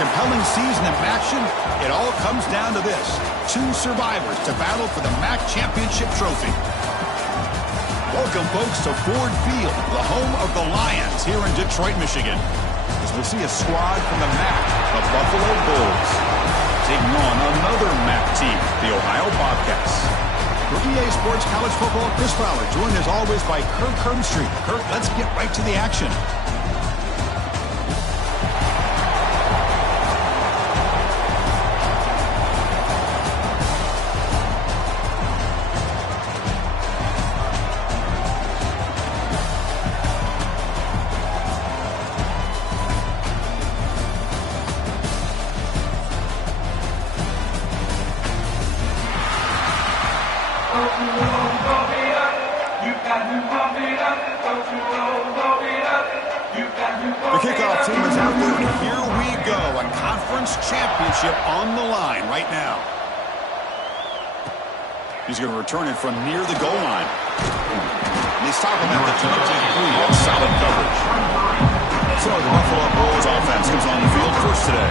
compelling season of action, it all comes down to this. Two survivors to battle for the MAC championship trophy. Welcome, folks, to Ford Field, the home of the Lions here in Detroit, Michigan. As we'll see a squad from the MAC, the Buffalo Bulls, taking on another MAC team, the Ohio Bobcats. For EA Sports College Football, Chris Fowler, joined as always by Kirk Herbstreit. Kirk, let's get right to the action. The kickoff team is out there, and here we go. A conference championship on the line right now. He's going to return it from near the goal line. And they stop him at the 23 with solid coverage. So the Buffalo Bulls offense comes on the field first today.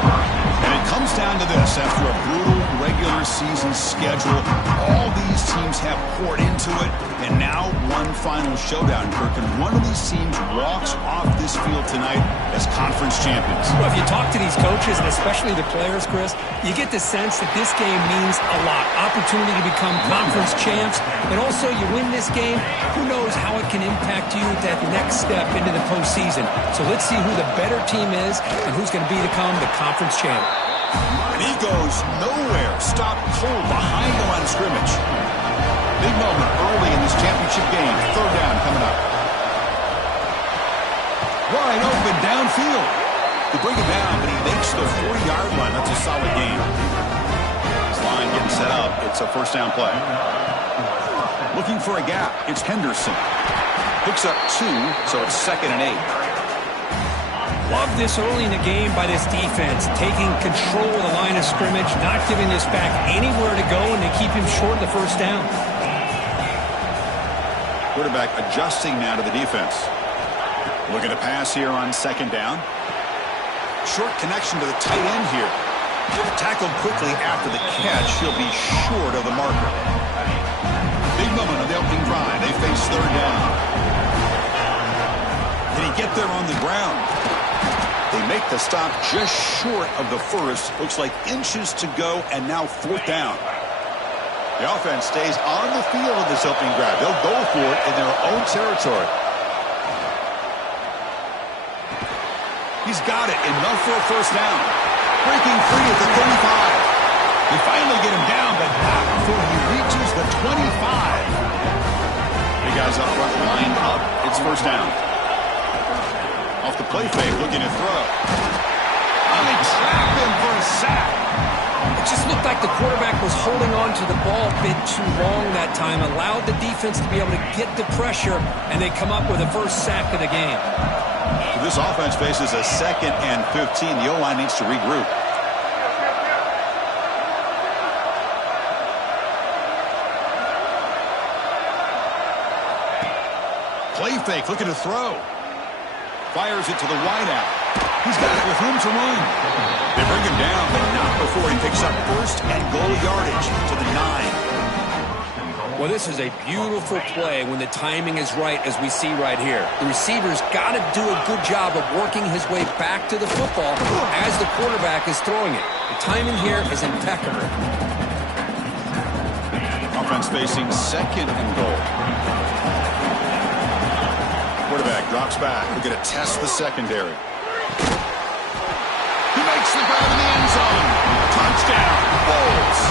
And it comes down to this. After a brutal regular season schedule, all these teams have poured into it. And now one final showdown, Kirk. And one of these teams walks off this field tonight as conference champions. Well, if you talk to these coaches, and especially the players, Chris, you get the sense that this game means a lot. Opportunity to become conference champs. And also, you win this game, who knows how it can impact you at that next step into the postseason. So let's see who the better team is and who's going to become the conference champ. And he goes nowhere. Stopped cold behind the line of scrimmage. Big moment early in this championship game. Third down coming up. Wide open downfield. They bring it down, but he makes the 40-yard line. That's a solid gain. This line getting set up. It's a first down play. Looking for a gap. It's Henderson. Picks up 2, so it's 2nd and 8. Love this early in the game by this defense, taking control of the line of scrimmage, not giving this back anywhere to go, and they keep him short of the first down. Quarterback adjusting now to the defense. Looking to pass here on 2nd down. Short connection to the tight end here. Tackled quickly after the catch. He'll be short of the marker. Big moment of the opening drive. They face 3rd down. Did he get there on the ground? They make the stop just short of the first. Looks like inches to go, and now 4th down. The offense stays on the field in this opening drive. They'll go for it in their own territory. He's got it. Enough for a first down. Breaking free at the 35. They finally get him down, but not before he reaches the 25. The guys up front lined up. It's first down. Off the play fake, looking to throw. And they trap him for a sack. It just looked like the quarterback was holding on to the ball a bit too long that time, allowed the defense to be able to get the pressure, and they come up with the first sack of the game. So this offense faces a 2nd and 15. The O-line needs to regroup. Play fake, looking to throw. Fires it to the wideout. He's got it with room to run. They bring him down, but not before he picks up 1st and goal yardage to the 9. Well, this is a beautiful play when the timing is right, as we see right here. The receiver's got to do a good job of working his way back to the football as the quarterback is throwing it. The timing here is impeccable. Offense facing 2nd and goal. Quarterback drops back. We're going to test the secondary. He makes the grab in the end zone. Touchdown, Bulls.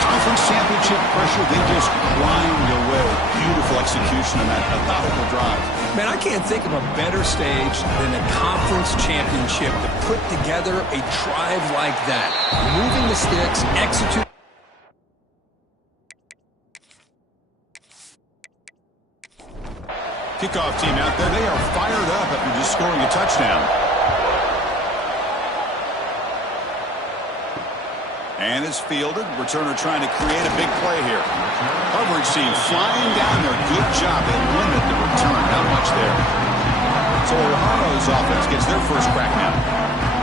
Conference championship pressure, they just grind away. Beautiful execution on that methodical drive. Man, I can't think of a better stage than the conference championship to put together a drive like that. Moving the sticks, execute. Kickoff team out there, they are fired up after just scoring a touchdown. And it's fielded. Returner trying to create a big play here. Coverage team flying down there. Good job. They limit the return. Not much there. So Ohio's offense gets their first crack now.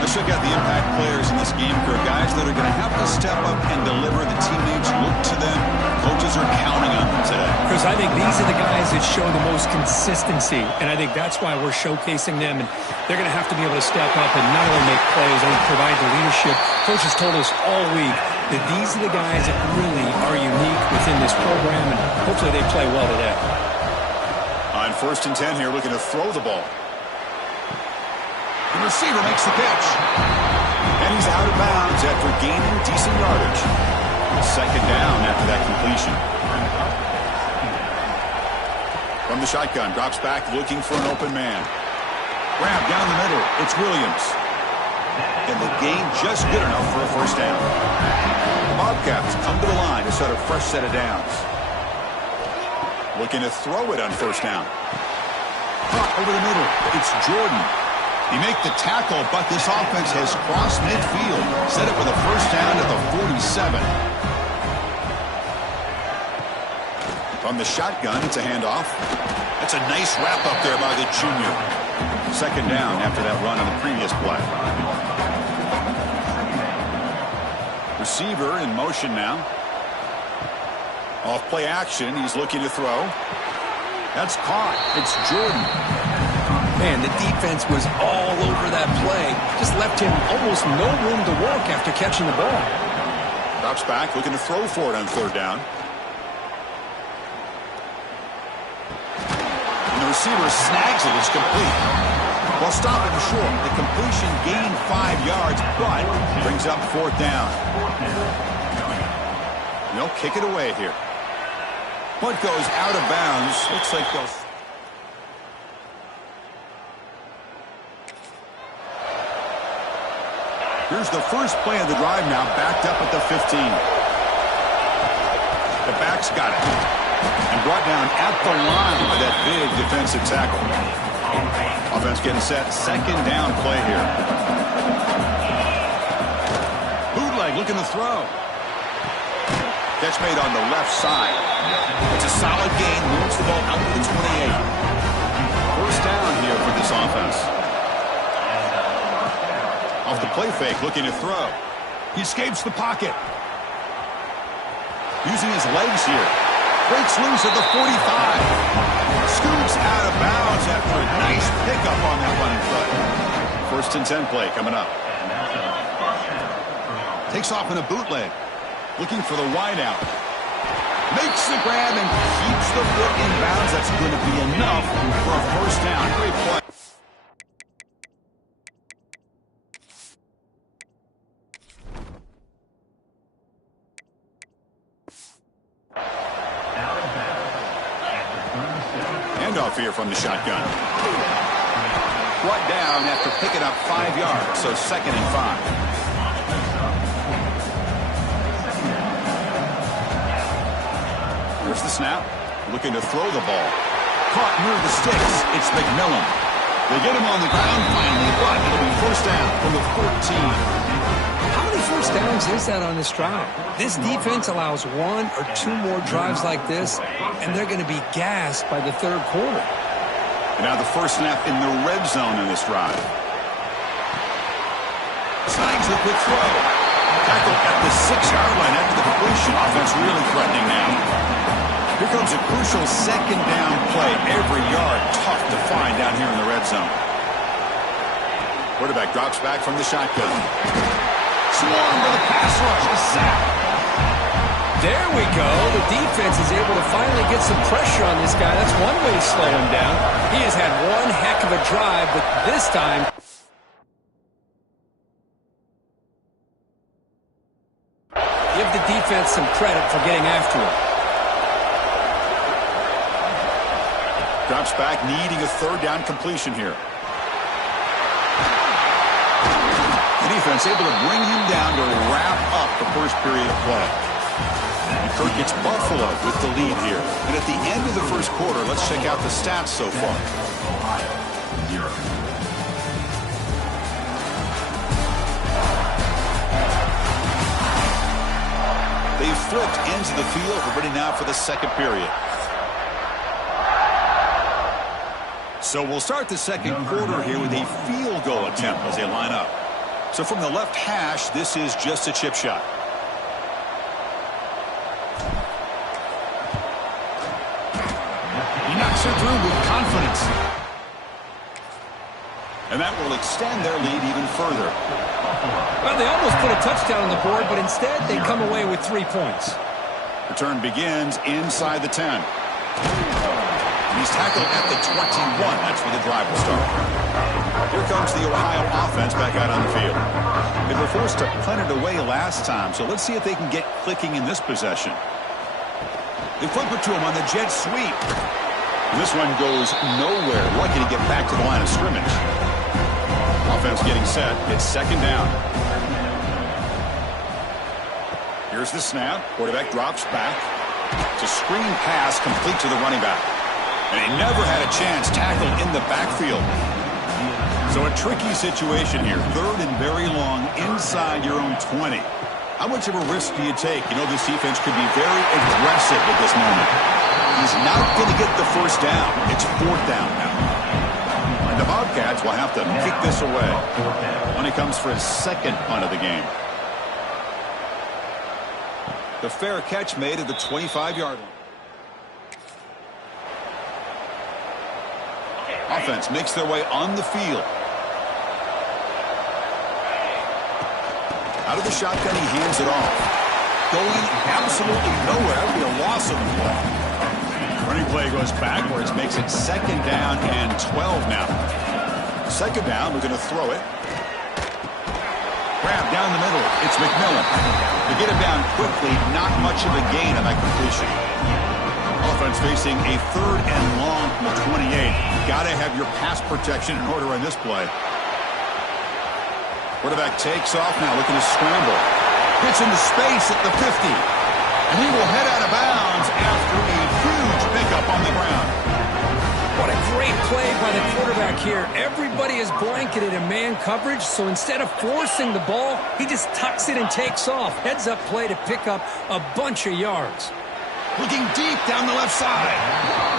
Let's check out the impact players in this game, Kirk. Guys that are going to have to step up and deliver. The teammates look to them. Coaches are counting on them today. Because I think these are the guys that show the most consistency, and I think that's why we're showcasing them. And they're going to have to be able to step up and not only make plays, I think provide the leadership. Coach has told us all week that these are the guys that really are unique within this program, and hopefully they play well today. On 1st and 10 here, looking to throw the ball. The receiver makes the catch. And he's out of bounds after gaining decent yardage. 2nd down after that completion. From the shotgun, drops back looking for an open man. Grab down the middle. It's Williams. And the gain just good enough for a 1st down. The Bobcats come to the line to set a fresh set of downs. Looking to throw it on 1st down. Caught over the middle. It's Jordan. He make the tackle, but this offense has crossed midfield. Set it for the 1st down at the 47. From the shotgun, it's a handoff. That's a nice wrap up there by the junior. 2nd down after that run on the previous play. Receiver in motion now. Off play action, he's looking to throw. That's caught. It's Jordan. Man, the defense was all over that play. Just left him almost no room to walk after catching the ball. Drops back, looking to throw for it on 3rd down. And the receiver snags it. It's complete. While stopping short, the completion gained 5 yards, but brings up 4th down. They'll kick it away here. Punt goes out of bounds. Looks like they'll... Here's the first play of the drive now, backed up at the 15. The back's got it. And brought down at the line by that big defensive tackle. Offense getting set. 2nd down play here. Bootleg looking to throw. Catch made on the left side. It's a solid gain. Moves the ball out to the 28. 1st down here for this offense. Off the play fake, looking to throw. He escapes the pocket. Using his legs here. Breaks loose at the 45. Scoops out of bounds after a nice pickup on that running play. 1st and 10 play coming up. Takes off in a bootleg. Looking for the wideout. Makes the grab and keeps the foot in bounds. That's going to be enough for a 1st down. Great play. Handoff here from the shotgun. Brought down after picking up 5 yards, so 2nd and 5. Here's the snap. Looking to throw the ball. Caught near the sticks. It's McMillan. They get him on the ground finally, but it'll be 1st down from the 14. How many 1st downs is that on this drive? This defense allows 1 or 2 more drives like this, and they're going to be gassed by the 3rd quarter. And now the 1st snap in the red zone in this drive. Snags the quick throw. Tackle at the 6-yard line after the completion. Offense really threatening now. Here comes a crucial 2nd down play. Every yard tough to find down here in the red zone. Quarterback drops back from the shotgun. Swarm with a pass rush. A sack. There we go. The defense is able to finally get some pressure on this guy. That's one way to slow him down. He has had one heck of a drive, but this time... give the defense some credit for getting after him. Drops back, needing a 3rd down completion here. The defense able to bring him down to wrap up the 1st period of play. And Kirk gets Buffalo with the lead here. And at the end of the 1st quarter, let's check out the stats so far. They've flipped ends of the field. We're ready now for the 2nd period. So we'll start the 2nd quarter here with a field goal attempt as they line up. So from the left hash, this is just a chip shot. He knocks it through with confidence. And that will extend their lead even further. Well, they almost put a touchdown on the board, but instead they come away with 3 points. Return begins inside the 10. And he's tackled at the 21. That's where the drive will start. Here comes the Ohio offense back out on the field. They were forced to punt it away last time, so let's see if they can get clicking in this possession. They flip it to him on the jet sweep. And this one goes nowhere. Lucky to get back to the line of scrimmage. Offense getting set. It's second down. Here's the snap. Quarterback drops back. It's a screen pass complete to the running back. And he never had a chance tackled in the backfield. So a tricky situation here. Third and very long inside your own 20. How much of a risk do you take? You know, this defense could be very aggressive at this moment. He's not going to get the first down. It's fourth down now. And the Bobcats will have to kick this away when he comes for his second punt of the game. The fair catch made at the 25-yard line. Offense makes their way on the field. Out of the shotgun, he hands it off. Going absolutely nowhere. That would be a loss of the ball. Running play goes backwards, makes it second down and 12 now. Second down, we're going to throw it. Grab down the middle. It's McMillan. To get it down quickly, not much of a gain on that completion. Offense facing a third and long from the 28. Got to have your pass protection in order on this play. Quarterback takes off now, looking to scramble. Hits into space at the 50. And he will head out of bounds after a huge pickup on the ground. What a great play by the quarterback here. Everybody is blanketed in man coverage, so instead of forcing the ball, he just tucks it and takes off. Heads up play to pick up a bunch of yards. Looking deep down the left side.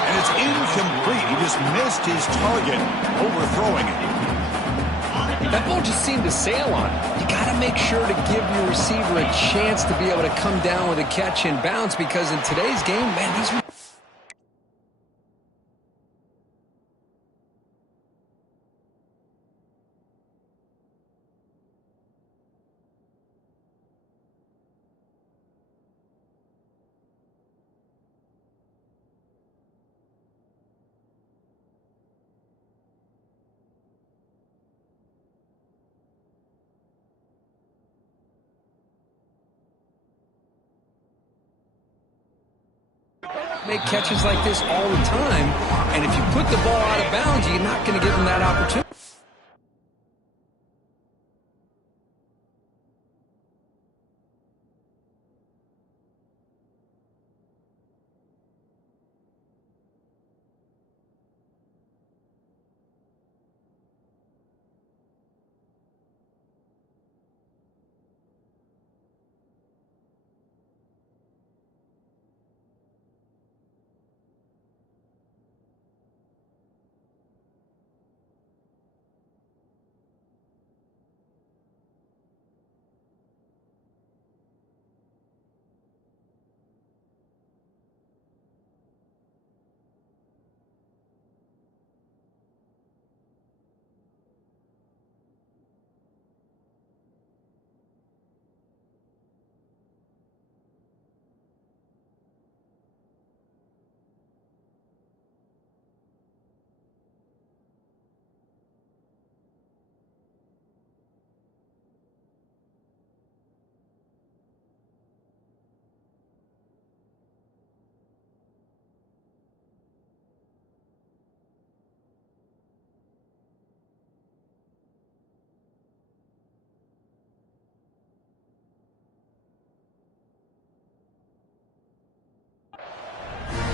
And it's incomplete. He just missed his target, overthrowing it. That ball just seemed to sail on him. You got to make sure to give your receiver a chance to be able to come down with a catch and bounce, because in today's game, man, these... make catches like this all the time, and if you put the ball out of bounds, you're not going to give them that opportunity.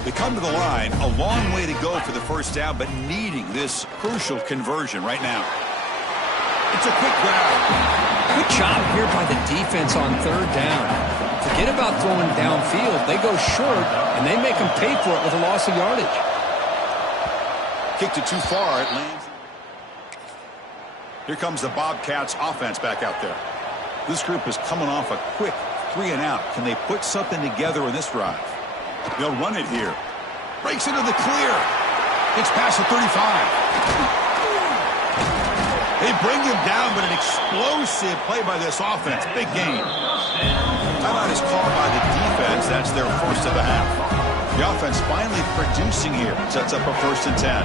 They come to the line, a long way to go for the first down, but needing this crucial conversion right now. It's a quick grab. Good job here by the defense on third down. Forget about throwing downfield. They go short, and they make them pay for it with a loss of yardage. Kicked it too far. It lands. Here comes the Bobcats offense back out there. This group is coming off a quick 3-and-out. Can they put something together in this drive? They'll run it here. Breaks into the clear. Gets past the 35. They bring him down, but an explosive play by this offense. Big game. Timeout is called by the defense. That's their first of the half. The offense finally producing here. Sets up a 1st and 10.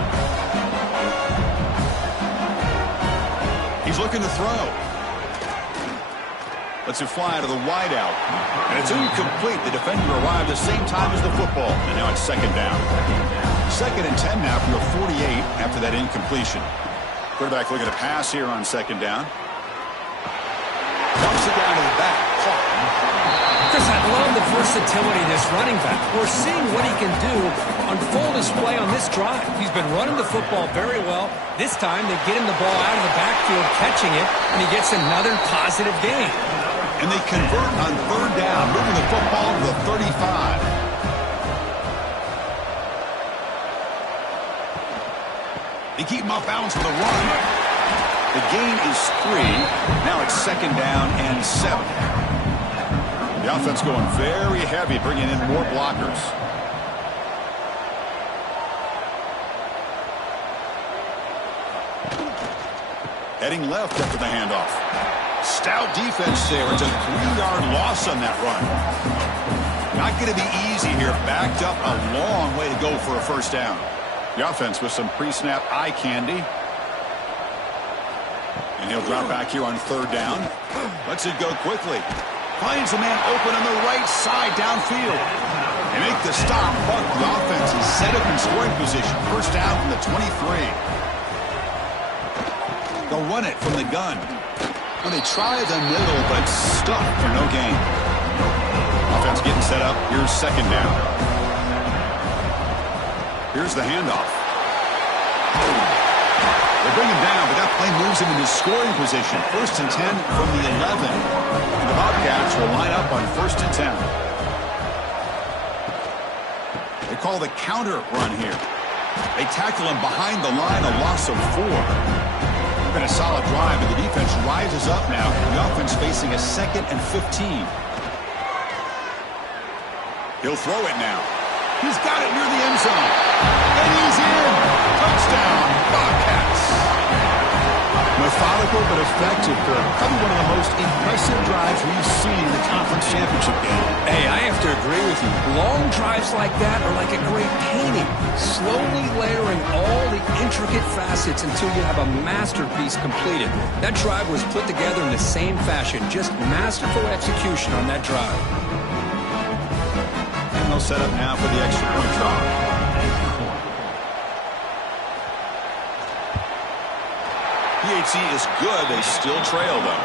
He's looking to throw. Lets it fly to the wideout. And it's incomplete. The defender arrived the same time as the football. And now it's 2nd down. 2nd and 10 now from the 48 after that incompletion. Quarterback looking to pass here on 2nd down. Dumps it down to the back. Chris, I love the versatility of this running back. We're seeing what he can do on full display on this drive. He's been running the football very well. This time they get him the ball out of the backfield, catching it, and he gets another positive gain. And they convert on 3rd down, moving the football to the 35. They keep him off balance for the run. The gain is 3. Now it's 2nd down and 7. The offense going very heavy, bringing in more blockers. Heading left after the handoff. Stout defense there. It's a 3-yard loss on that run. Not going to be easy here. Backed up a long way to go for a 1st down. The offense with some pre-snap eye candy. And he'll drop back here on 3rd down. Lets it go quickly. Finds a man open on the right side downfield. They make the stop, but the offense is set up in scoring position. 1st down from the 23. They'll run it from the gun. Well, they try the middle, but stuck for no gain. Offense getting set up. Here's 2nd down. Here's the handoff. They bring him down, but that play moves him into scoring position. 1st and 10 from the 11. And the Bobcats will line up on 1st and 10. They call the counter run here. They tackle him behind the line, a loss of 4. Been a solid drive, and the defense rises up now. The offense facing a 2nd and 15. He'll throw it now. He's got it near the end zone. And he's in. Touchdown, Bobcats. Methodical but effective. Probably one of the most impressive drives we've seen in the conference championship game. Hey, I have to agree with you. Long drives like that are like a great painting. Slowly layering all the intricate facets until you have a masterpiece completed. That drive was put together in the same fashion. Just masterful execution on that drive. And they'll set up now for the extra point try. PHC is good. They still trail, though.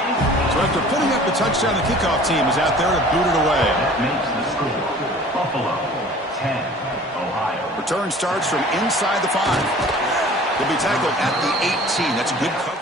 So after putting up the touchdown, the kickoff team is out there to boot it away. Makes the score. Buffalo, 10, Ohio. Return starts from inside the 5. They'll be tackled at the 18. That's good coverage.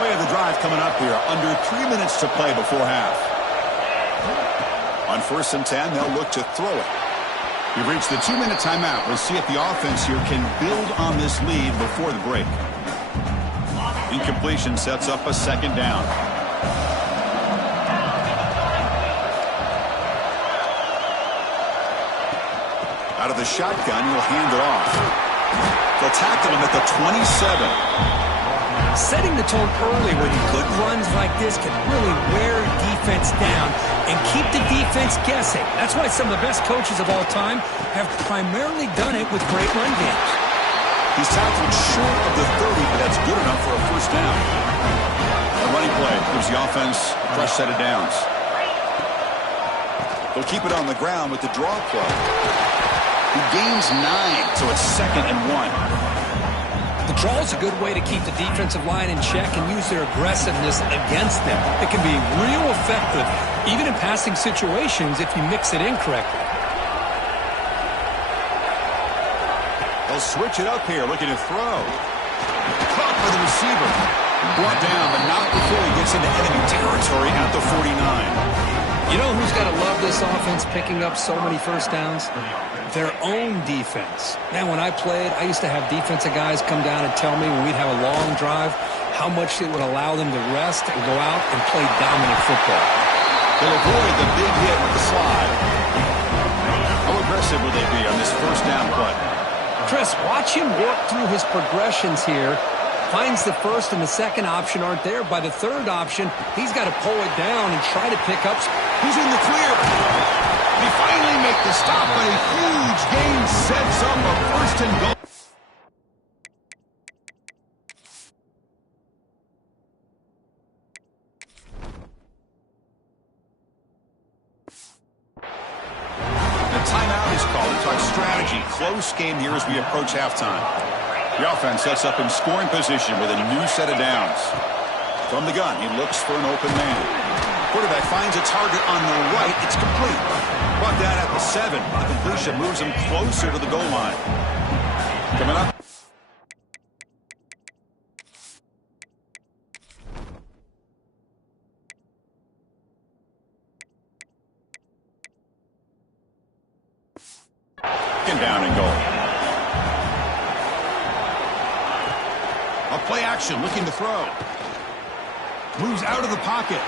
Play of the drive coming up here. Under 3 minutes to play before half. On 1st and 10, they'll look to throw it. We've reached the 2-minute timeout. We'll see if the offense here can build on this lead before the break. Incompletion sets up a 2nd down. Out of the shotgun, he'll hand it off. They'll tackle him at the 27. Setting the tone early with good runs like this can really wear defense down and keep the defense guessing. That's why some of the best coaches of all time have primarily done it with great run games. He's tackled short of the 30, but that's good enough for a first down. A running play gives the offense a fresh set of downs. They'll keep it on the ground with the draw play. He gains 9, so it's 2nd and 1. The draw is a good way to keep the defensive line in check and use their aggressiveness against them. It can be real effective, even in passing situations, if you mix it in correctly. They'll switch it up here, looking to throw. Caught by the receiver. Brought down, but not before he gets into enemy territory at the 49. You know who's got to love this offense picking up so many first downs? Their own defense. Man, when I played, I used to have defensive guys come down and tell me when we'd have a long drive how much it would allow them to rest and go out and play dominant football. They'll avoid the big hit with the slide. How aggressive will they be on this first down play? Chris, watch him work through his progressions here. Finds the first and the second option aren't there. By the third option, he's got to pull it down and try to pick up. Who's in the clear? They finally make the stop, but a huge gain sets up a first and goal. Timeout is called to talk strategy. Close game here as we approach halftime. The offense sets up in scoring position with a new set of downs. From the gun, he looks for an open man. Quarterback finds a target on the right. It's complete. Brought down at the 7. The completion moves him closer to the goal line. Coming up. Down and goal. A play action, looking to throw. Moves out of the pocket.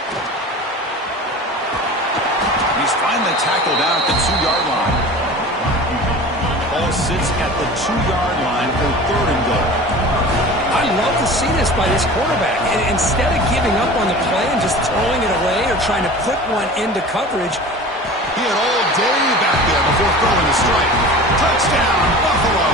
He's finally tackled down at the 2-yard line. Ball sits at the 2-yard line for 3rd and goal. I love to see this by this quarterback. Instead of giving up on the play and just throwing it away or trying to put one into coverage, he had all day back there before throwing the strike. Touchdown, Buffalo.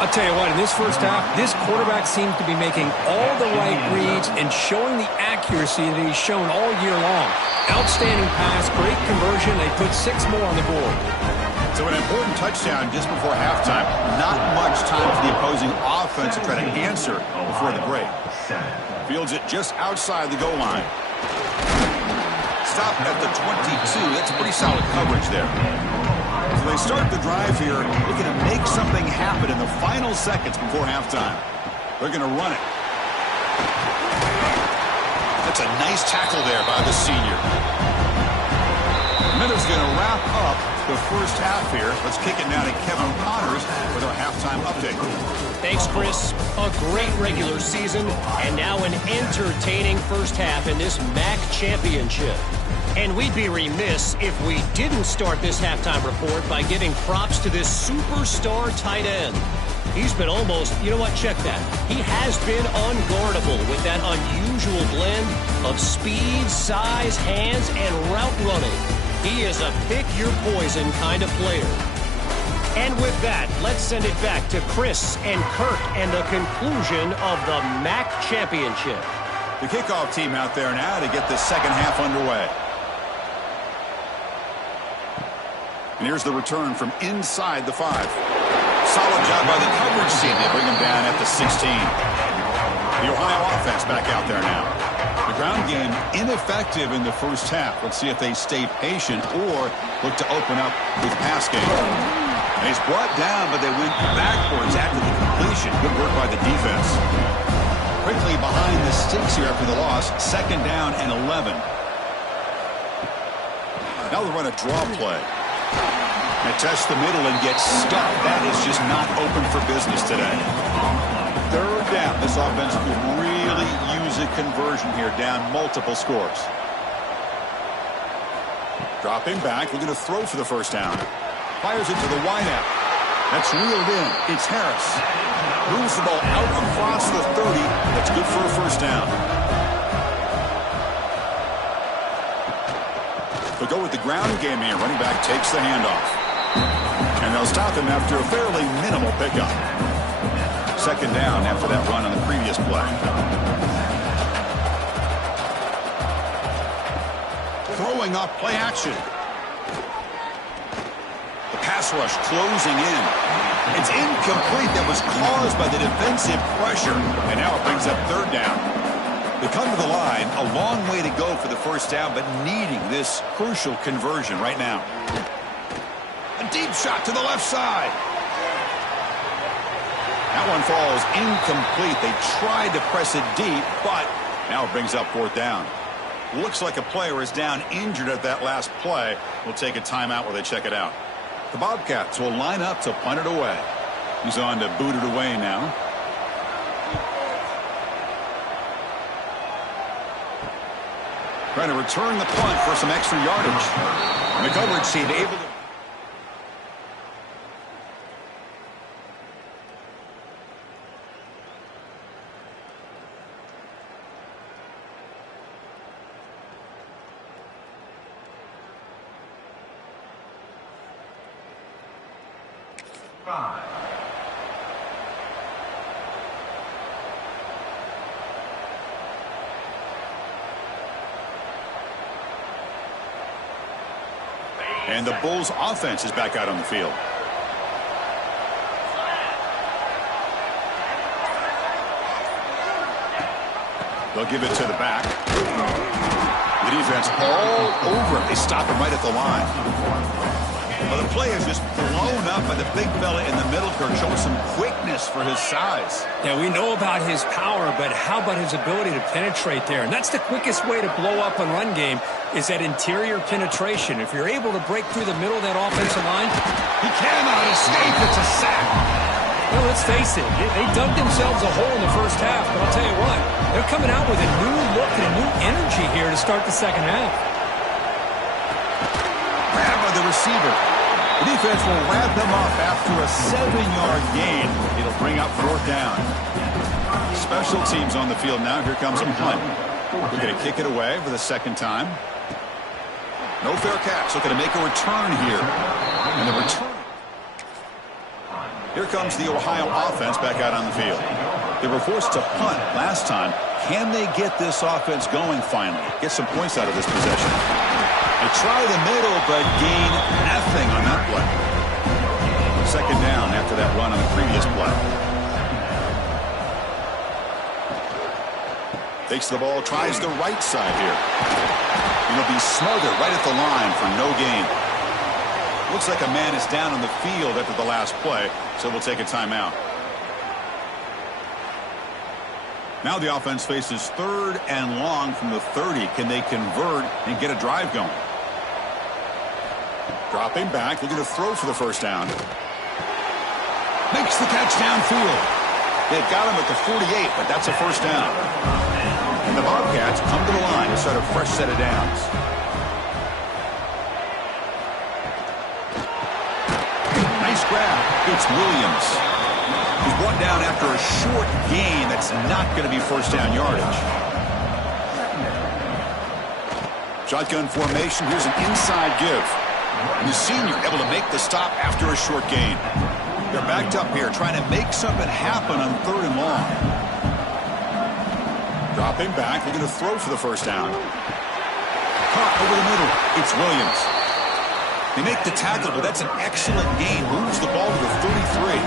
I'll tell you what, in this first half, this quarterback seems to be making all the right reads and showing the accuracy that he's shown all year long. Outstanding pass, great conversion. They put 6 more on the board. So an important touchdown just before halftime. Not much time for the opposing offense to try to answer before the break. Fields it just outside the goal line. Stop at the 22. That's pretty solid coverage there. So they start the drive here, looking to make something happen in the final seconds before halftime. They're going to run it. That's a nice tackle there by the senior. Minutes going to wrap up the first half here. Let's kick it now to Kevin Connors with our halftime update. Thanks, Chris. A great regular season, and now an entertaining first half in this MAC championship. And we'd be remiss if we didn't start this halftime report by giving props to this superstar tight end. He's been almost, you know what, check that. He has been unguardable with that unusual blend of speed, size, hands, and route running. He is a pick-your-poison kind of player. And with that, let's send it back to Chris and Kirk and the conclusion of the MAC championship. The kickoff team out there now to get the second half underway. And here's the return from inside the 5. Solid job by the coverage team. They bring him down at the 16. The Ohio offense back out there now. The ground game ineffective in the first half. Let's see if they stay patient or look to open up with pass game. And he's brought down, but they went backwards after the completion. Good work by the defense. Quickly behind the sticks here after the loss. 2nd down and 11. Now they'll run a draw play. And test the middle and get stuck. That is just not open for business today. 3rd down. This offense could really use a conversion here, down multiple scores. Dropping back, looking to throw for the first down. Fires it to the wideout. That's reeled in. It's Harris. Moves the ball out across the 30. That's good for a first down. They'll go with the ground game here. Running back takes the handoff. And they'll stop him after a fairly minimal pickup. Second down after that run on the previous play. Throwing off play action. The pass rush closing in. It's incomplete. That was caused by the defensive pressure. And now it brings up third down. They come to the line, a long way to go for the first down, but needing this crucial conversion right now. A deep shot to the left side. That one falls incomplete. They tried to press it deep, but now it brings up fourth down. Looks like a player is down injured at that last play. We'll take a timeout while they check it out. The Bobcats will line up to punt it away. He's on to boot it away now. Trying to return the punt for some extra yardage. And the coverage team able to... And the Bulls offense is back out on the field. They'll give it to the back. The defense all over it. They stop him right at the line. Well, the play is just blown up by the big fella in the middle, showing some quickness for his size. Yeah, we know about his power, but how about his ability to penetrate there? And that's the quickest way to blow up a run game, is that interior penetration. If you're able to break through the middle of that offensive line, He cannot escape. It's a sack. well, let's face it, they dug themselves a hole in the first half, but I'll tell you what, they're coming out with a new look and a new energy here to start the second half. Grab by the receiver. The defense will wrap him up after a 7-yard gain. It'll bring up fourth down. Special teams on the field now. Here comes a punt. We're going to kick it away for the second time. No fair catch. Looking to make a return here. And the return. Here comes the Ohio offense back out on the field. They were forced to punt last time. Can they get this offense going finally? Get some points out of this possession. They try the middle, but gain nothing on that play. Second down after that run on the previous play. Takes the ball, tries the right side here. It'll be smothered right at the line for no gain. Looks like a man is down on the field after the last play, so we'll take a timeout. Now the offense faces third and long from the 30. Can they convert and get a drive going? Dropping back, looking to throw for the first down. Makes the catch downfield. They've got him at the 48, but that's a first down. And the Bobcats come to the line to start a fresh set of downs. Nice grab. It's Williams. He's brought down after a short gain that's not going to be first down yardage. Shotgun formation. Here's an inside give. The senior able to make the stop after a short gain. They're backed up here trying to make something happen on third and long. Dropping back. They're going to throw for the first down. Caught over the middle. It's Williams. They make the tackle, but that's an excellent gain. Moves the ball to the 33.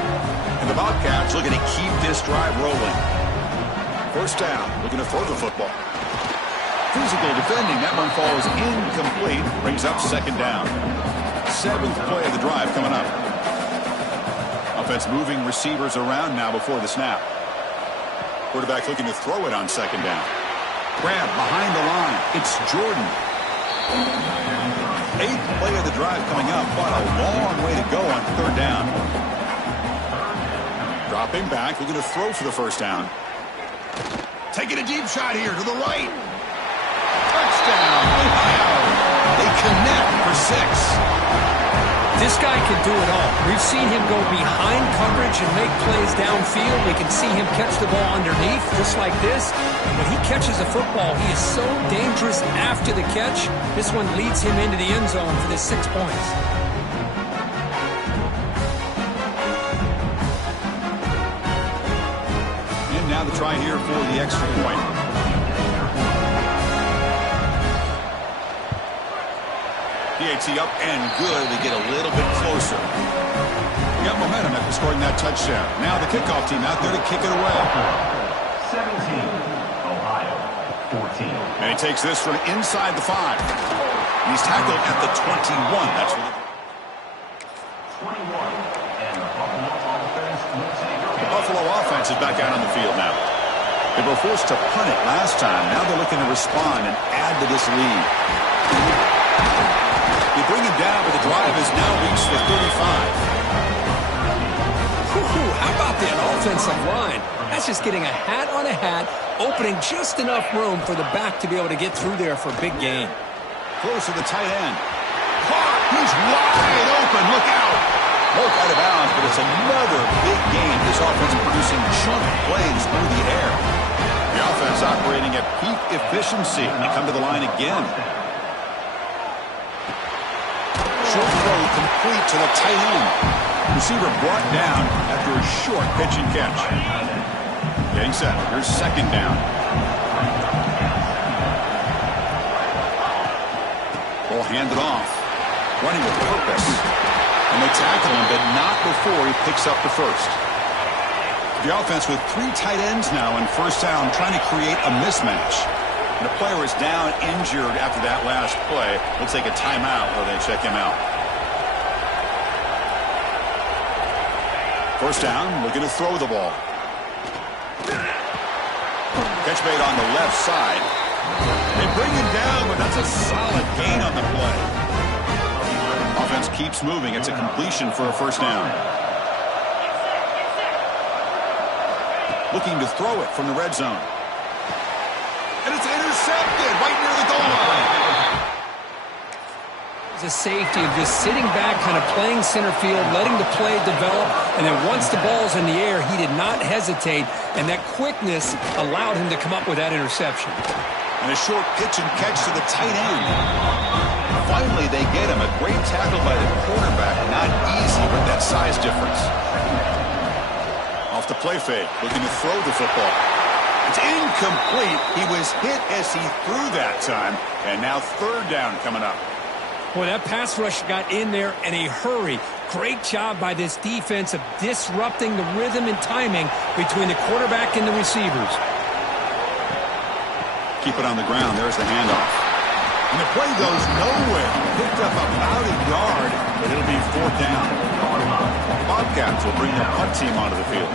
And the Bobcats looking to keep this drive rolling. First down. Looking to throw the football. Physical defending. That one falls incomplete. Brings up second down. Seventh play of the drive coming up. Offense moving receivers around now before the snap. Quarterback looking to throw it on second down. Grab behind the line. It's Jordan. Eighth play of the drive coming up, but a long way to go on third down. Dropping back, looking to throw for the first down. Taking a deep shot here to the right. Touchdown, Ohio. They connect for 6. This guy can do it all. We've seen him go behind coverage and make plays downfield. We can see him catch the ball underneath, just like this. And when he catches a football, he is so dangerous after the catch. This one leads him into the end zone for the 6 points. Now the try here for the extra point. PAT up and good. They get a little bit closer. We got momentum after scoring that touchdown. Now the kickoff team out there to kick it away. 17, Ohio, 14. And he takes this from inside the 5. He's tackled at the 21. That's where 21, and the Buffalo offense will take over. the Buffalo offense is back out on the field now. They were forced to punt it last time. Now they're looking to respond and add to this lead. You bring him down, but the drive has now reached the 35. How about that offensive line? That's just getting a hat on a hat, opening just enough room for the back to be able to get through there for a big gain. Close to the tight end. Caught. He's wide open. Look out. Broke out of bounds, but it's another big game. This offense producing chunk plays through the air. The offense operating at peak efficiency. They come to the line again. Short throw complete to the tight end. Receiver brought down after a short pitch and catch. Getting set. Here's second down. Ball handed off. Running with purpose. And they tackle him, but not before he picks up the first. The offense with 3 tight ends now in first down, trying to create a mismatch. And the player is down injured after that last play. We'll take a timeout while they check him out. First down, looking to throw the ball. Catch made on the left side. They bring him down, but that's a solid gain on the play. Offense keeps moving. It's a completion for a first down. Looking to throw it from the red zone. And it's intercepted right near the goal line. It's a safety of just sitting back, kind of playing center field, letting the play develop, and then once the ball's in the air, he did not hesitate, and that quickness allowed him to come up with that interception. And a short pitch and catch to the tight end. Finally, they get him. A great tackle by the quarterback. Not easy, but that size difference. Off the play fake, looking to throw the football. It's incomplete. He was hit as he threw that time, and now third down coming up. Boy, that pass rush got in there in a hurry. Great job by this defense of disrupting the rhythm and timing between the quarterback and the receivers. Keep it on the ground. There's the handoff. And the play goes nowhere. Picked up about a yard, but it'll be fourth down. Bobcats will bring the punt team onto the field.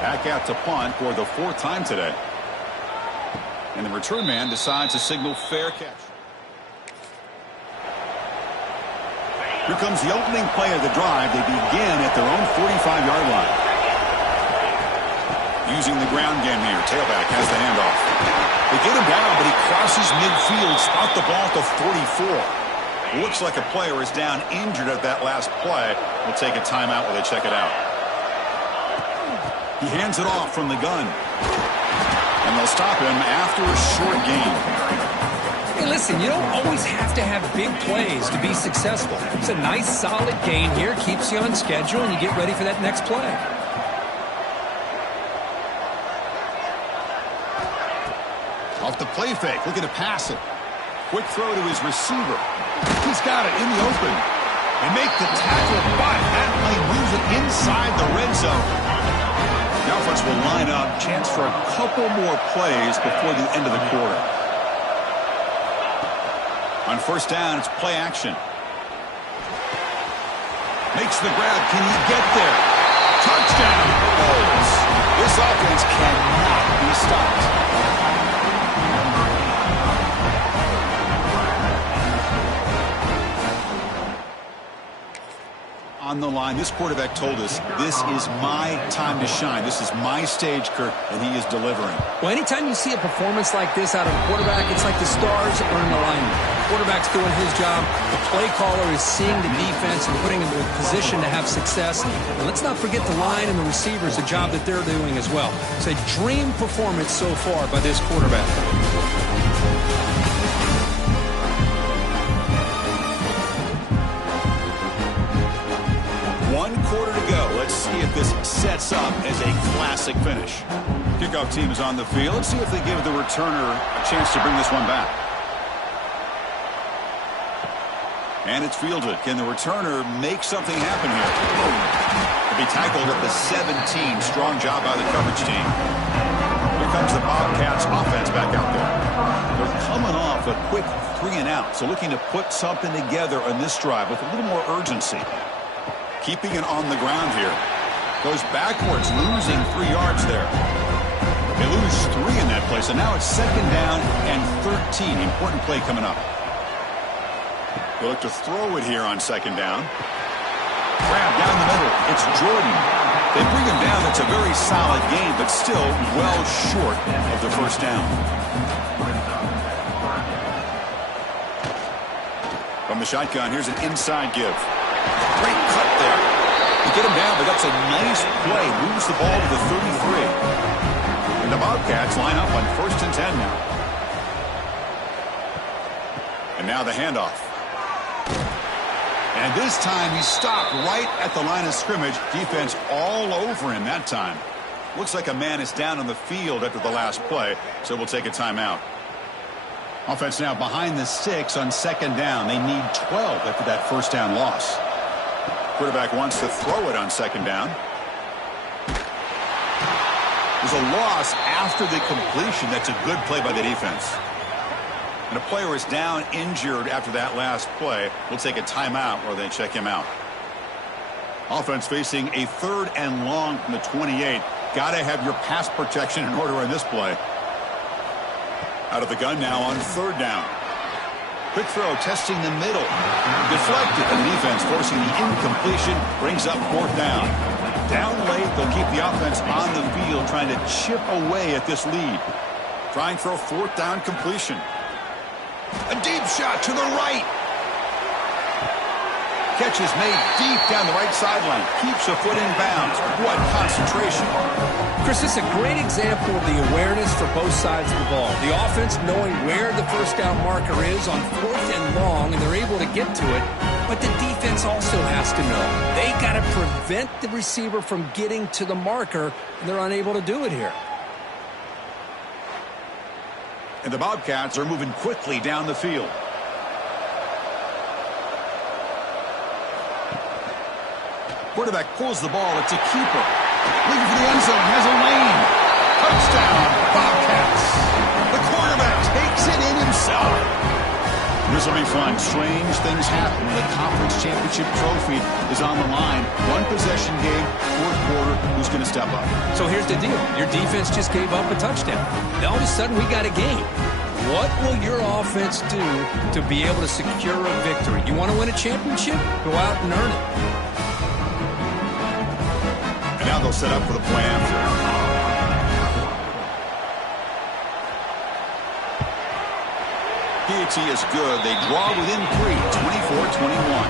Back out to punt for the 4th time today. And the return man decides to signal fair catch. Here comes the opening play of the drive. They begin at their own 45-yard line. Using the ground game here. Tailback has the handoff. They get him down, but he crosses midfield. Spot the ball at the 44. Looks like a player is down injured at that last play. We'll take a timeout while they check it out. He hands it off from the gun. And they'll stop him after a short gain. Hey, listen, you don't always have to have big plays to be successful. It's a nice, solid gain here. Keeps you on schedule, and you get ready for that next play. Off the play fake, looking to pass it. Quick throw to his receiver. He's got it in the open. They make the tackle, but that play moves it inside the red zone. The offense will line up. Chance for a couple more plays before the end of the quarter. On first down, it's play action. Makes the grab. Can he get there? Touchdown! Bolts. This offense cannot be stopped. On the line, this quarterback told us, this is my time to shine. This is my stage, Kirk, and he is delivering. Well, anytime you see a performance like this out of a quarterback, it's like the stars are in alignment. The quarterback's doing his job. The play caller is seeing the defense and putting him in a position to have success. And let's not forget the line and the receivers, the job that they're doing as well. It's a dream performance so far by this quarterback. 1 quarter to go. Let's see if this sets up as a classic finish. Kickoff team is on the field. Let's see if they give the returner a chance to bring this one back. And it's fielded. Can the returner make something happen here? To be tackled at the 17. Strong job by the coverage team. Here comes the Bobcats offense back out there. They're coming off a quick 3-and-out, so looking to put something together on this drive with a little more urgency. Keeping it on the ground here. Goes backwards, losing 3 yards there. They lose 3 in that play, so now it's 2nd down and 13. Important play coming up. They look to throw it here on 2nd down. Grab down the middle. It's Jordan. They bring him down. That's a very solid game, but still well short of the 1st down. From the shotgun, here's an inside give. Great cut there. They get him down, but that's a nice play. Moves the ball to the 33. And the Bobcats line up on 1st and 10 now. And now the handoff. And this time he stopped right at the line of scrimmage. Defense all over him that time. Looks like a man is down on the field after the last play, so we'll take a timeout. Offense now behind the 6 on 2nd down. They need 12 after that 1st down loss. Quarterback wants to throw it on 2nd down. There's a loss after the completion. That's a good play by the defense. And a player is down injured after that last play. We'll take a timeout while they check him out. Offense facing a 3rd and long from the 28. Got to have your pass protection in order on this play. Out of the gun now on 3rd down. Quick throw, testing the middle. Deflected. The defense forcing the incompletion. Brings up 4th down. Down late, they'll keep the offense on the field trying to chip away at this lead. Trying for a 4th down completion. A deep shot to the right. Catch is made deep down the right sideline. Keeps a foot in bounds. What concentration. Chris, this is a great example of the awareness for both sides of the ball. The offense knowing where the 1st down marker is on 4th and long, and they're able to get to it. But the defense also has to know. They got to prevent the receiver from getting to the marker, and they're unable to do it here. And the Bobcats are moving quickly down the field. Quarterback pulls the ball. It's a keeper. Looking for the end zone. Has a lane. Touchdown, Bobcats. The quarterback takes it in himself. This will be fun. Strange things happen when the conference championship trophy is on the line. 1 possession game, 4th quarter. Who's going to step up? So here's the deal. Your defense just gave up a touchdown. Now all of a sudden we got a game. What will your offense do to be able to secure a victory? You want to win a championship? Go out and earn it. And now they'll set up for the play after. PAT is good. They draw within 3, 24-21.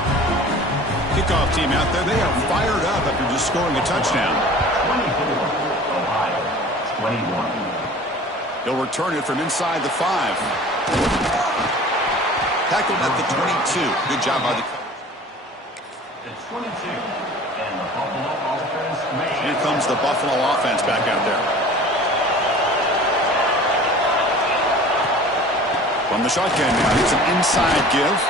Kickoff team out there. They are fired up after just scoring a touchdown. 24, Ohio, 21. They'll return it from inside the 5. Tackled at the 22. Good job by the coach. It's 22, and the Buffalo offense made. Here comes the Buffalo offense back out there. From the shotgun now, here's an inside give.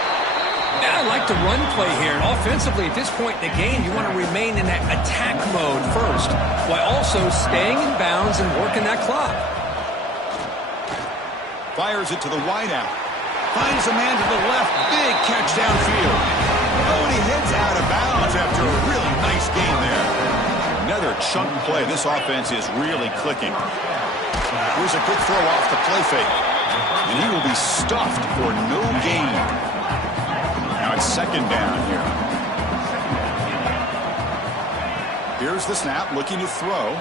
Now I like the run play here. And offensively, at this point in the game, you want to remain in that attack mode first, while also staying in bounds and working that clock. Fires it to the wideout. Finds a man to the left. Big catch downfield. Oh, and he heads out of bounds after a really nice game there. Another chunk play. This offense is really clicking. Here's a quick throw off the play fake. And he will be stuffed for no gain. Now it's 2nd down here. Here's the snap, looking to throw.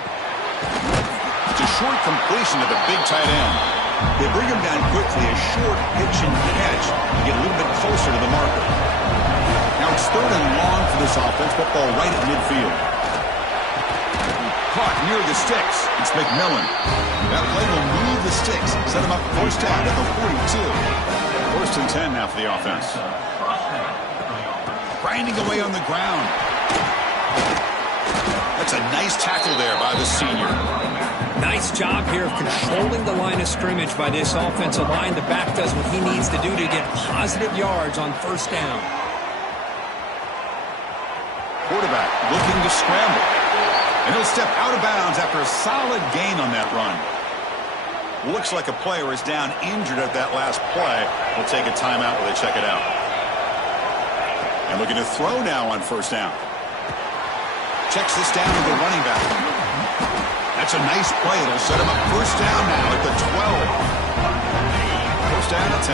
It's a short completion to the big tight end. They bring him down quickly, a short pitch and catch to get a little bit closer to the marker. Now it's 3rd and long for this offense, football right at midfield. Caught near the sticks. It's McMillan. That play will move the sticks. Set him up 1st down at the 42. 1st and 10 now for the offense. Grinding away on the ground. A That's a nice tackle there by the senior. Nice job here of controlling the line of scrimmage by this offensive line. The back does what he needs to do to get positive yards on first down. Quarterback looking to scramble. And he'll step out of bounds after a solid gain on that run. Looks like a player is down injured at that last play. We'll take a timeout while they check it out. And looking to throw now on first down. Checks this down to the running back. That's a nice play. It'll set him up first down now at the 12. First down at 10.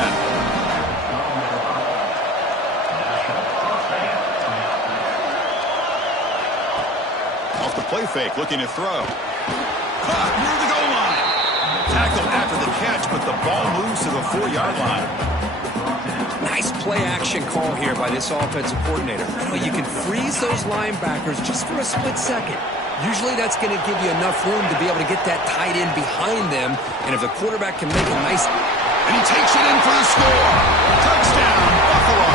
Off the play fake, looking to throw. Caught near the goal line. Tackled after the catch, but the ball moves to the 4-yard line. Nice play-action call here by this offensive coordinator. You can freeze those linebackers just for a split second. Usually that's going to give you enough room to be able to get that tight end behind them. And if the quarterback can make a nice... And he takes it in for the score. Touchdown, Buffalo.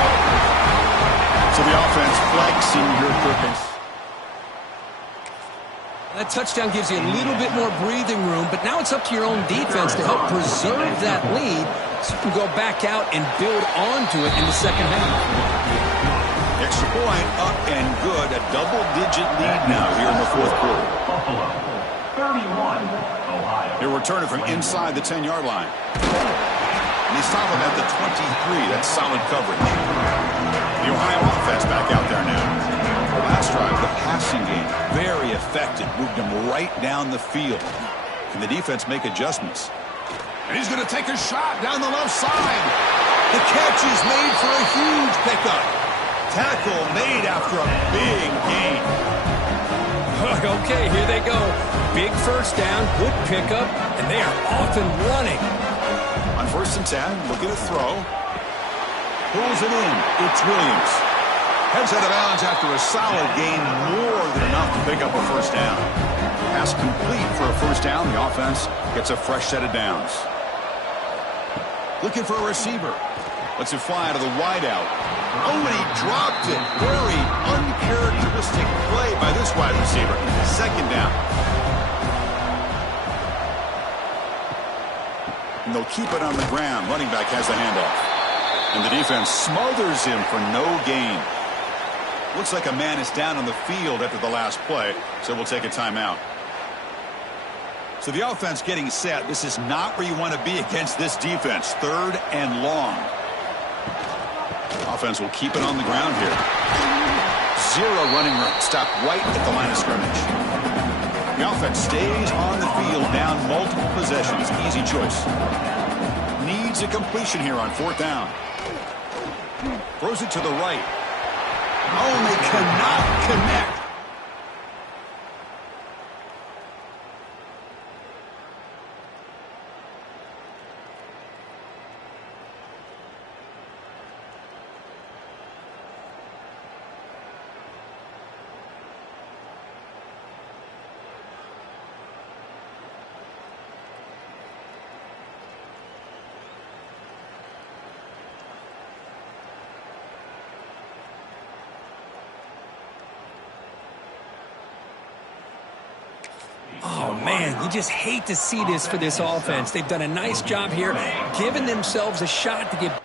So the offense flexing your purpose. That touchdown gives you a little bit more breathing room, but now it's up to your own defense to help preserve that lead so you can go back out and build onto it in the second half. Extra point, up and good. A double-digit lead now here in the fourth quarter. Buffalo, 31, Ohio. They're returning from inside the 10-yard line. And they stop him at the 23. That's solid coverage. The Ohio offense back out there now. The last drive, the passing game, very effective. Moved him right down the field. Can the defense make adjustments? And he's going to take a shot down the left side. The catch is made for a huge pickup. Tackle made after a big gain. Okay, here they go. Big first down, good pickup, and they are off and running. On first and 10, looking to throw. Pulls it in. It's Williams. Heads out of bounds after a solid gain, more than enough to pick up a first down. Pass complete for a first down. The offense gets a fresh set of downs. Looking for a receiver. Lets it fly out of the wideout. Oh, and he dropped it. Very uncharacteristic play by this wide receiver. Second down. And they'll keep it on the ground. Running back has the handoff. And the defense smothers him for no gain. Looks like a man is down on the field after the last play, so we'll take a timeout. So the offense getting set. This is not where you want to be against this defense. Third and long. Offense will keep it on the ground here. Zero running room. Stop right at the line of scrimmage. The offense stays on the field, down multiple possessions. Easy choice. Needs a completion here on fourth down. Throws it to the right. Oh, and they cannot connect. Oh, man, you just hate to see this for this offense. They've done a nice job here, giving themselves a shot to get...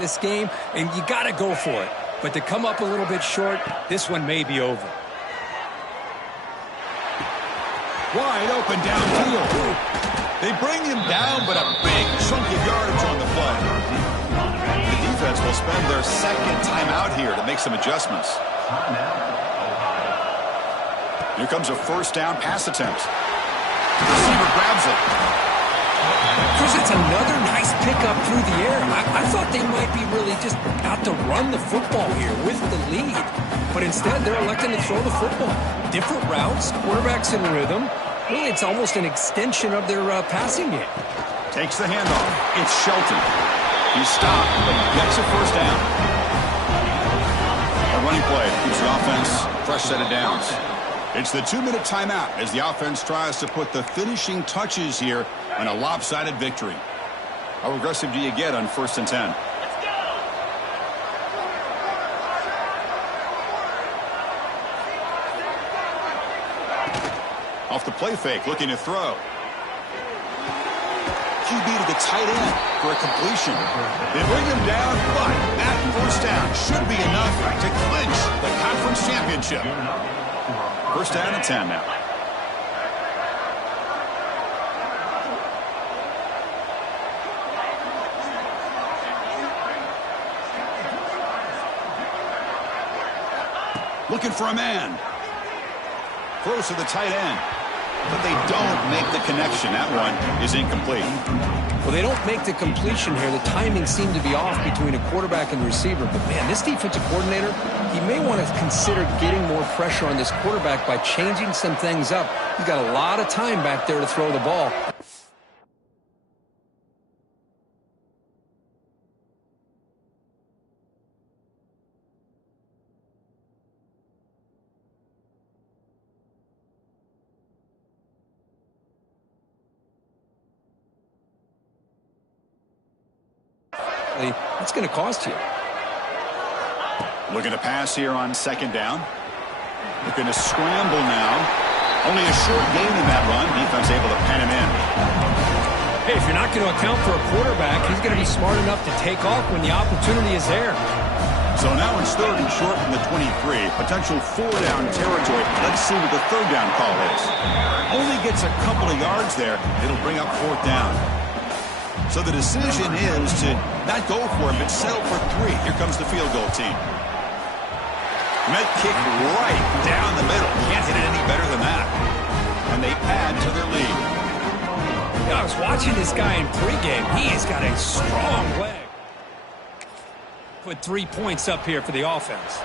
this game, and you got to go for it. But to come up a little bit short, this one may be over. Wide open downfield. They bring him down, but a big chunk of yardage on the play. The defense will spend their second timeout here to make some adjustments. Here comes a first down pass attempt. The receiver grabs it. Chris, it's another nice pickup through the air. I thought they might be really just out to run the football here with the lead. But instead, they're electing to throw the football. Different routes, quarterbacks in rhythm. Really, it's almost an extension of their passing game. Takes the handoff. It's Shelton. He's stopped, but he gets a first down. A running play keeps the offense fresh set of downs. It's the 2-minute timeout as the offense tries to put the finishing touches here on a lopsided victory. How aggressive do you get on 1st and 10? Off the play fake, looking to throw. QB to the tight end for a completion. They bring him down, but that first down should be enough to clinch the conference championship. First down and 10 now. Looking for a man. Close to the tight end. But they don't make the connection. That one is incomplete. Well, they don't make the completion here. The timing seemed to be off between a quarterback and receiver. But, man, this defensive coordinator, he may want to consider getting more pressure on this quarterback by changing some things up. He's got a lot of time back there to throw the ball. It's going to cost you. Looking to pass here on 2nd down. Looking to scramble now. Only a short gain in that run. Defense able to pen him in. Hey, if you're not going to account for a quarterback, he's going to be smart enough to take off when the opportunity is there. So now it's 3rd and short from the 23. Potential 4-down territory. Let's see what the 3rd down call is. Only gets a couple of yards there. It'll bring up 4th down. So the decision is to not go for it, but settle for 3. Here comes the field goal team. Met kick right down the middle. Can't hit it any better than that. And they add to their lead. Yeah, I was watching this guy in pregame. He has got a strong leg. Put 3 points up here for the offense.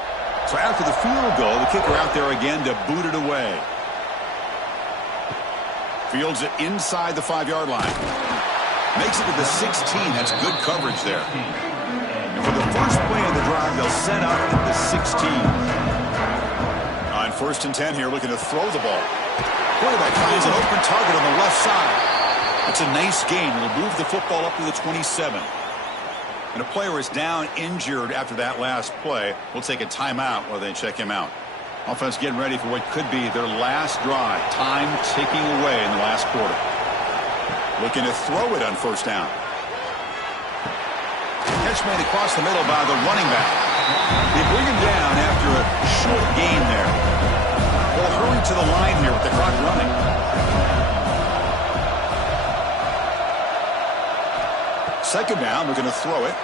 So after the field goal, the kicker out there again to boot it away. Fields it inside the 5-yard line. Makes it to the 16. That's good coverage there. And for the first play of the drive, they'll set up at the 16. On 1st and 10 here, looking to throw the ball. Quarterback finds an open target on the left side. That's a nice gain. It'll move the football up to the 27. And a player is down injured after that last play. We'll take a timeout while they check him out. Offense getting ready for what could be their last drive. Time ticking away in the last quarter. Looking to throw it on 1st down. Catch made across the middle by the running back. They bring him down after a short gain there. They'll hurry to the line here with the clock running. Second down, we're going to throw it.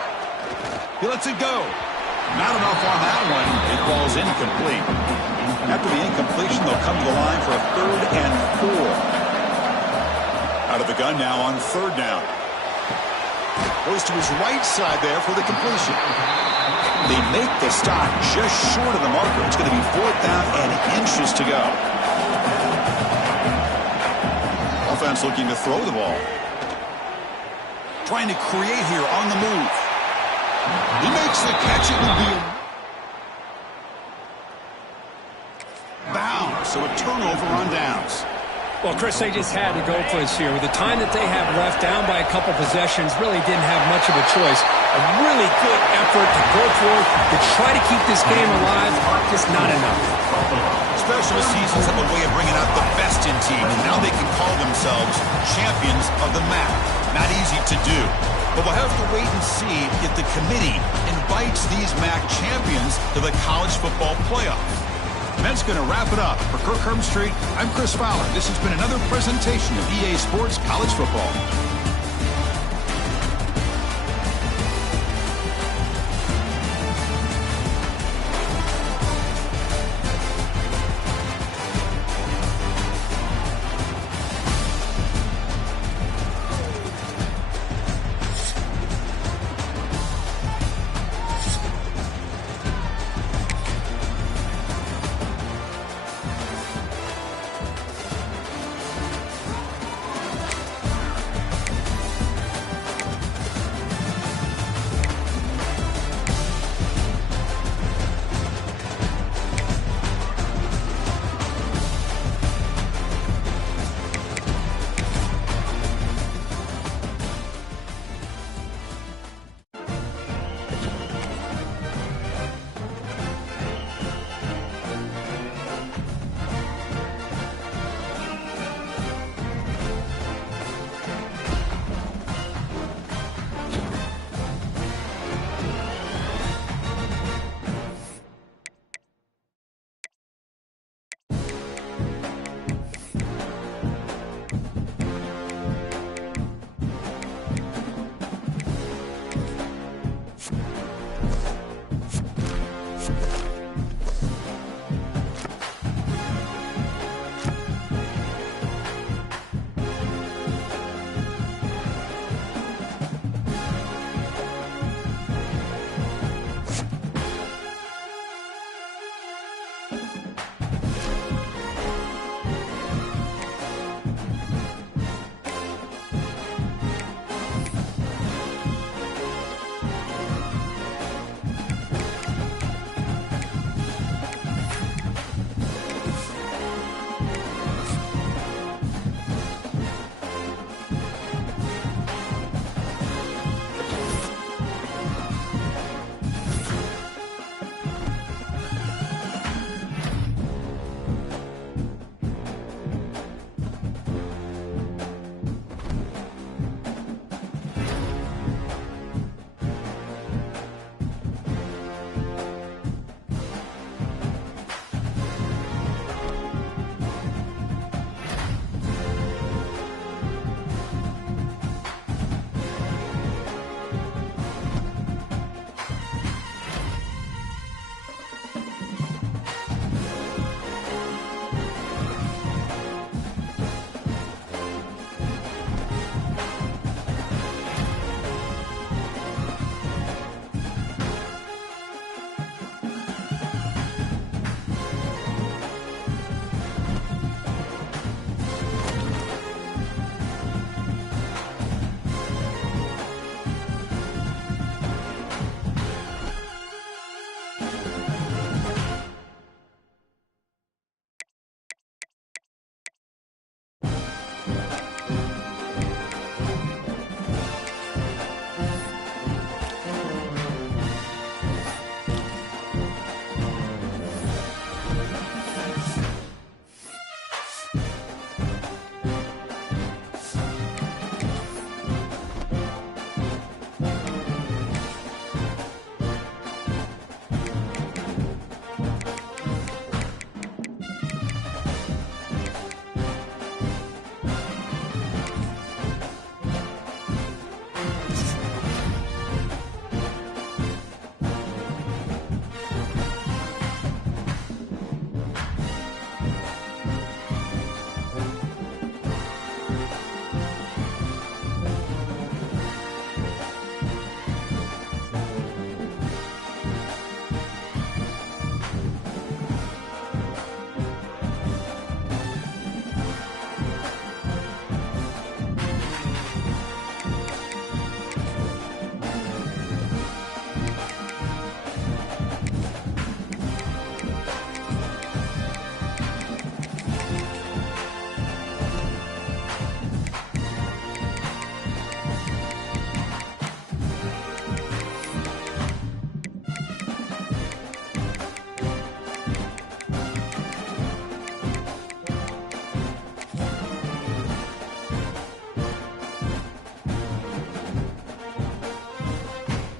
He lets it go. Not enough on that one. It falls incomplete. After the incompletion, they'll come to the line for a 3rd and 4. Out of the gun now on 3rd down. Goes to his right side there for the completion. They make the stop just short of the marker. It's going to be 4th down and inches to go. Offense looking to throw the ball. Trying to create here on the move. He makes the catch. It would be a bounce. So a turnover on downs. Well, Chris, they just had to go for it here. With the time that they have left, down by a couple possessions, really didn't have much of a choice. A really good effort to go for it, to try to keep this game alive, just not enough. Special seasons have a way of bringing out the best in teams. Now they can call themselves champions of the MAC. Not easy to do. But we'll have to wait and see if the committee invites these MAC champions to the college football playoff. And that's going to wrap it up. For Kirk Herbstreit, I'm Chris Fowler. This has been another presentation of EA Sports College Football.